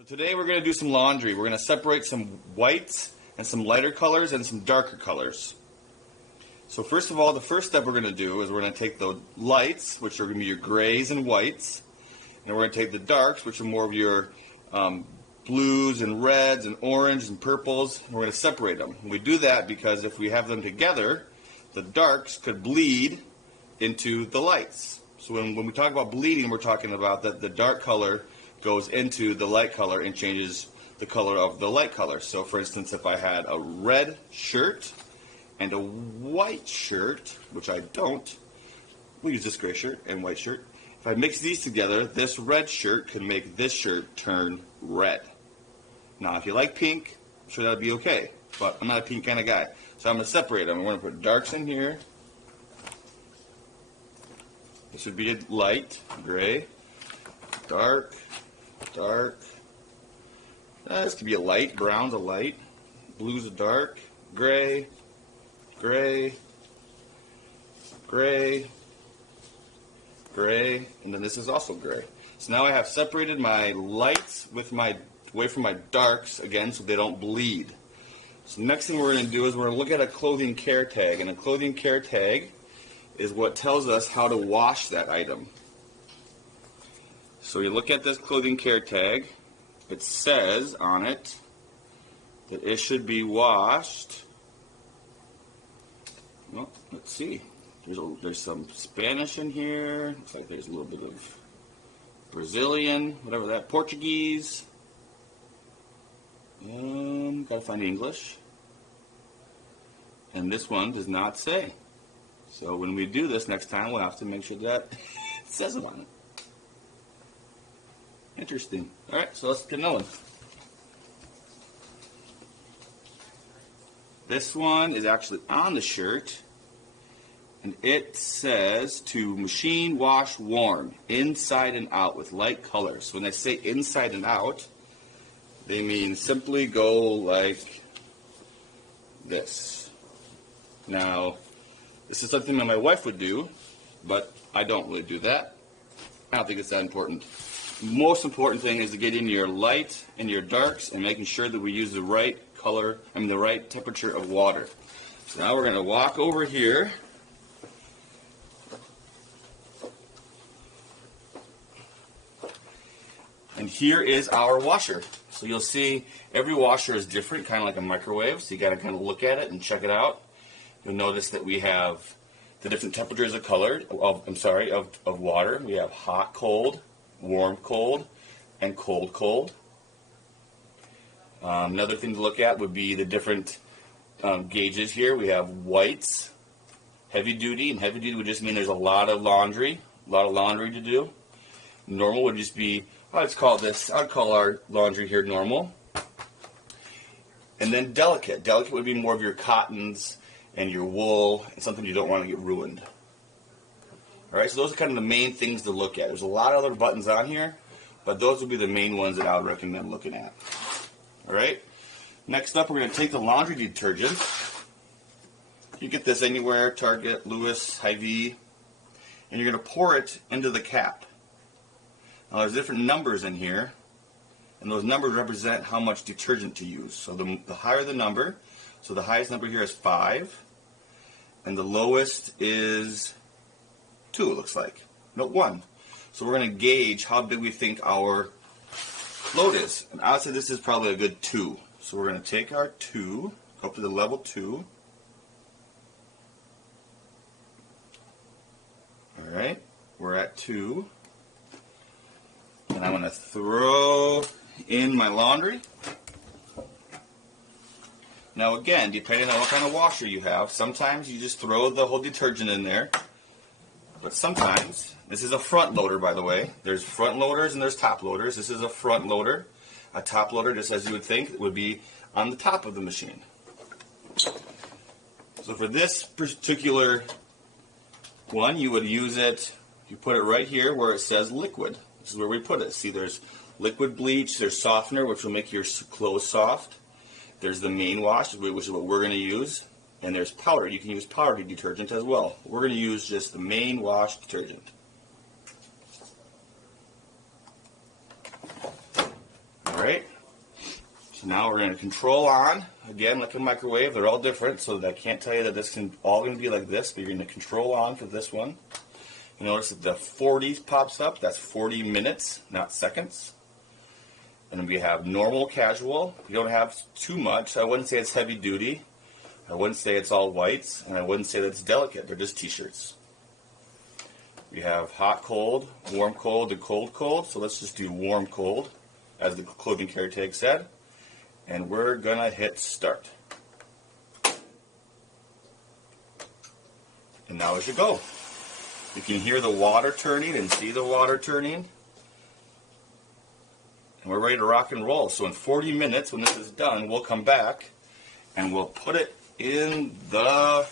So today we're going to do some laundry. We're going to separate some whites and some lighter colors and some darker colors. So first of all, the first step we're going to do is we're going to take the lights, which are going to be your grays and whites, and we're going to take the darks, which are more of your blues and reds and orange and purples, and we're going to separate them. And we do that because if we have them together, the darks could bleed into the lights. So when we talk about bleeding, we're talking about that the dark color goes into the light color and changes the color of the light color. So for instance, if I had a red shirt and a white shirt, which I don't, we'll use this gray shirt and white shirt. If I mix these together, this red shirt can make this shirt turn red. Now if you like pink, I'm sure that would be okay, but I'm not a pink kind of guy. So I'm going to separate them. I'm going to put darks in here. This would be a light, gray, dark, dark. This could be a light, brown's a light, blue's a dark, gray, gray, gray, gray, and then this is also gray. So now I have separated my lights away from my darks again so they don't bleed. So the next thing we're going to do is we're going to look at a clothing care tag, and a clothing care tag is what tells us how to wash that item. So you look at this clothing care tag, it says on it that it should be washed. Well, let's see. There's some Spanish in here. Looks like there's a little bit of Brazilian, whatever that, Portuguese. Gotta find English. And this one does not say. So when we do this next time, we'll have to make sure that it says it on it. Interesting. Alright, so let's get another one. This one is actually on the shirt, and it says to machine wash warm, inside and out with light colors. So when they say inside and out, they mean simply go like this. Now, this is something that my wife would do, but I don't really do that. I don't think it's that important. The most important thing is to get in your light and your darks and making sure that we use the right color, the right temperature of water. So now we're going to walk over here. And here is our washer. So you'll see every washer is different, kind of like a microwave, so you got to kind of look at it and check it out. You'll notice that we have the different temperatures of of water. We have hot, cold, warm, cold, and cold, cold. Another thing to look at would be the different gauges here. We have whites, heavy duty, and heavy duty would just mean there's a lot of laundry to do. Normal would just be, I'd call our laundry here normal. And then delicate. Delicate would be more of your cottons and your wool, and something you don't want to get ruined. Alright, so those are kind of the main things to look at. There's a lot of other buttons on here, but those would be the main ones that I would recommend looking at. Alright, next up we're going to take the laundry detergent. You get this anywhere, Target, Lewis, Hy-Vee, and you're going to pour it into the cap. Now there's different numbers in here, and those numbers represent how much detergent to use. So the higher the number, so the highest number here is 5, and the lowest is 2, it looks like. No, 1. So we're going to gauge how big we think our load is. And I would say this is probably a good 2. So we're going to take our 2, go up to the level 2. Alright, we're at 2. And I'm going to throw in my laundry. Now again, depending on what kind of washer you have, sometimes you just throw the whole detergent in there. But sometimes, this is a front loader by the way, there's front loaders and there's top loaders. This is a front loader. A top loader, just as you would think, would be on the top of the machine. So for this particular one, you would use it, you put it right here where it says liquid. This is where we put it. See, there's liquid bleach, there's softener, which will make your clothes soft. There's the main wash, which is what we're going to use. And there's powder. You can use powdered detergent as well. We're going to use just the main wash detergent. right? So now we're going to control on. Again, like a microwave, they're all different, so that I can't tell you that this can all going to be like this, but you're going to control on for this one. You notice that the 40 pops up. That's 40 minutes, not seconds. And then we have normal, casual. We don't have too much. I wouldn't say it's heavy duty. I wouldn't say it's all whites, and I wouldn't say that it's delicate. They're just t-shirts. We have hot, cold, warm, cold, and cold, cold. So let's just do warm, cold, as the clothing carrier tag said. And we're going to hit start. And now it should go. You can hear the water turning and see the water turning. And we're ready to rock and roll. So in 40 minutes, when this is done, we'll come back and we'll put it in the